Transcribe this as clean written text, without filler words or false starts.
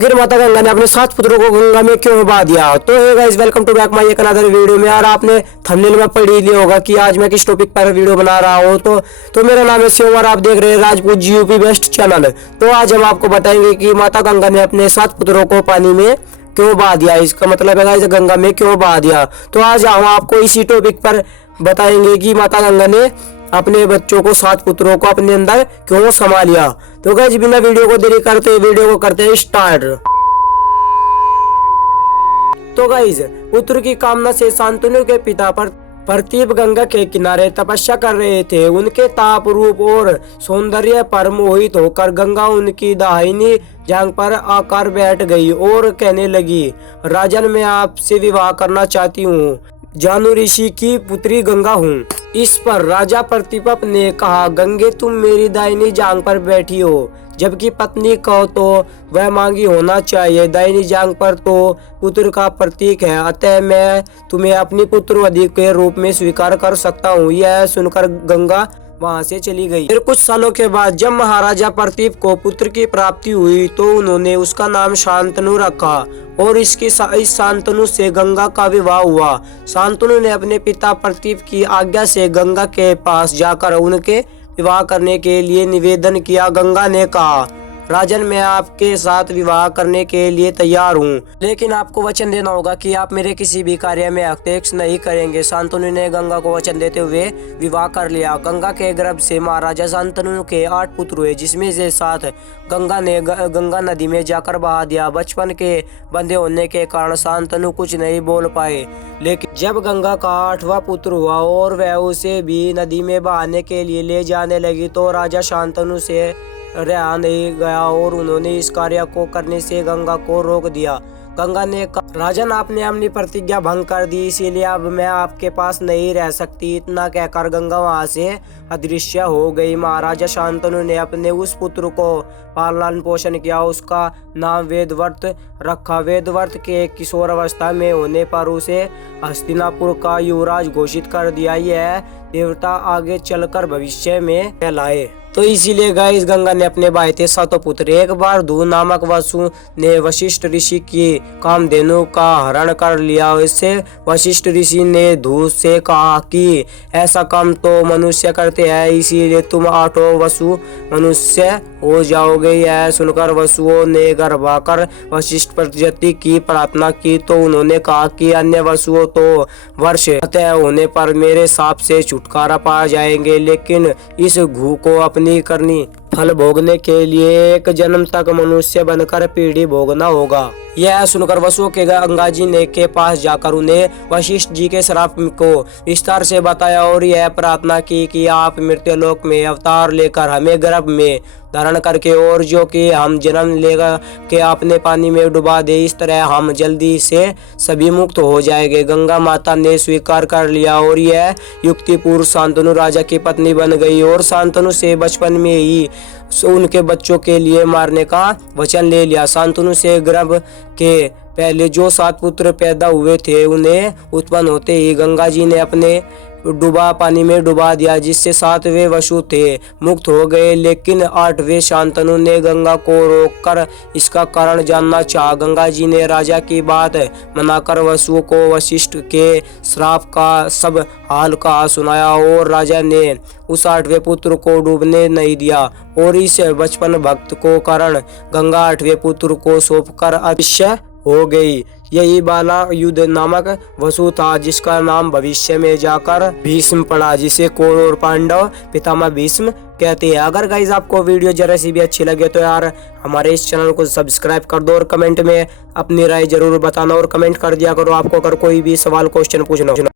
फिर माता गंगा ने अपने 7 पुत्रों को गंगा में क्यों बहा दिया। तो hey guys, welcome to back my another video में। यार आपने थंबनेल में पढ़ ही लिया होगा कि आज मैं किस टॉपिक पर वीडियो बना रहा हूँ। तो मेरा नाम है शिव और आप देख रहे हैं राजपूत जीयूपी बेस्ट चैनल। तो आज हम आपको बताएंगे कि माता गंगा ने अपने 7 पुत्रों को पानी में क्यों बहा दिया। इसका मतलब है गाइस गंगा में क्यों बहा दिया। तो आज हम आपको इसी टॉपिक पर बताएंगे कि माता गंगा ने अपने बच्चों को 7 पुत्रों को अपने अंदर क्यों समा लिया। तो गाइस बिना वीडियो को देरी करते वीडियो को करते हैं स्टार्ट। तो गाइस पुत्र की कामना से शांतनु के पिता पर प्रतीप गंगा के किनारे तपस्या कर रहे थे। उनके ताप रूप और सौंदर्य पर मोहित होकर गंगा उनकी दाहिनी जांघ पर आकर बैठ गई और कहने लगी, राजन मैं आपसे विवाह करना चाहती हूँ। जानू ऋषि की पुत्री गंगा हूँ। इस पर राजा प्रतीप ने कहा, गंगे तुम मेरी दाहिनी जांघ पर बैठी हो, जबकि पत्नी कहो तो वह मांगी होना चाहिए। दाहिनी जांघ पर तो पुत्र का प्रतीक है, अतः मैं तुम्हें अपनी पुत्रवधि के रूप में स्वीकार कर सकता हूँ। यह सुनकर गंगा वहां से चली गई। फिर कुछ सालों के बाद जब महाराजा प्रतीप को पुत्र की प्राप्ति हुई तो उन्होंने उसका नाम शांतनु रखा और इस शांतनु से गंगा का विवाह हुआ। शांतनु ने अपने पिता प्रतीप की आज्ञा से गंगा के पास जाकर उनके विवाह करने के लिए निवेदन किया। गंगा ने कहा, राजन मैं आपके साथ विवाह करने के लिए तैयार हूँ, लेकिन आपको वचन देना होगा कि आप मेरे किसी भी कार्य में हस्तक्षेप नहीं करेंगे। शांतनु ने गंगा को वचन देते हुए विवाह कर लिया। गंगा के गर्भ से महाराजा शांतनु के 8 पुत्र हुए, जिसमें से 7 गंगा ने गंगा नदी में जाकर बहा दिया। बचपन के बंधे होने के कारण शांतनु कुछ नहीं बोल पाए, लेकिन जब गंगा का 8वां पुत्र हुआ और वह उसे भी नदी में बहाने के लिए ले जाने लगी तो राजा शांतनु से रहा नहीं गया और उन्होंने इस कार्य को करने से गंगा को रोक दिया। गंगा ने कहा, राजन आपने अपनी प्रतिज्ञा भंग कर दी, इसीलिए अब मैं आपके पास नहीं रह सकती। इतना कहकर गंगा वहां से अदृश्य हो गई। महाराजा शांतनु ने अपने उस पुत्र को पालन पोषण किया, उसका नाम वेदव्रत रखा। वेदव्रत के किशोर अवस्था में होने पर उसे हस्तिनापुर का युवराज घोषित कर दिया। यह देवता आगे चलकर भविष्य में कहलाए। तो इसीलिए गाइस गंगा ने अपने भाई थे 7 पुत्र। एक बार धू नामक वसु ने वशिष्ठ ऋषि की कामधेनु का हरण कर लिया। इससे वशिष्ठ ऋषि ने धू से कहा कि ऐसा काम तो मनुष्य करते हैं, इसीलिए तुम 8 वसु मनुष्य हो जाओगे। यह सुनकर वसुओं ने गर्भाकर वशिष्ठ प्रजाति की प्रार्थना की तो उन्होंने कहा कि अन्य वसुओं तो वर्ष तय होने पर मेरे शाप से छुटकारा पा जाएंगे, लेकिन इस घू को अपनी करनी फल भोगने के लिए एक जन्म तक मनुष्य बनकर पीढ़ी भोगना होगा। यह सुनकर वसुओं के गंगा जी ने के पास जाकर उन्हें वशिष्ठ जी के श्राप को विस्तार से बताया और यह प्रार्थना की कि आप मृत्युलोक में अवतार लेकर हमें गर्भ में धारण करके और जो कि हम जन्म लेगा के अपने पानी में डुबा दे, इस तरह हम जल्दी से सभी मुक्त हो जाएंगे। गंगा माता ने स्वीकार कर लिया और यह युक्तिपूर्व शांतनु राजा की पत्नी बन गई और शांतनु से बचपन में ही उनके बच्चों के लिए मारने का वचन ले लिया। शांतनु से गर्भ के पहले जो 7 पुत्र पैदा हुए थे उन्हें उत्पन्न होते ही गंगा जी ने अपने पानी में डुबा दिया, जिससे 7वें वसु थे मुक्त हो गए। लेकिन 8वें शांतनु ने गंगा को रोककर इसका कारण जानना चाहा। गंगा जी ने राजा की बात मनाकर वसुओं को वशिष्ठ के श्राप का सब हाल का सुनाया और राजा ने उस 8वें पुत्र को डूबने नहीं दिया और इस बचपन भक्त को कारण गंगा 8वें पुत्र को सौंपकर अदृश्य हो गई। यही बाला युद्ध नामक वसु था, जिसका नाम भविष्य में जाकर भीष्म पड़ा, जिसे कौरव और पांडव पितामह भीष्म कहते हैं। अगर गाइस आपको वीडियो जरा सी भी अच्छी लगे तो यार हमारे इस चैनल को सब्सक्राइब कर दो और कमेंट में अपनी राय जरूर बताना और कमेंट कर दिया करो आपको अगर कोई भी सवाल क्वेश्चन पूछना हो।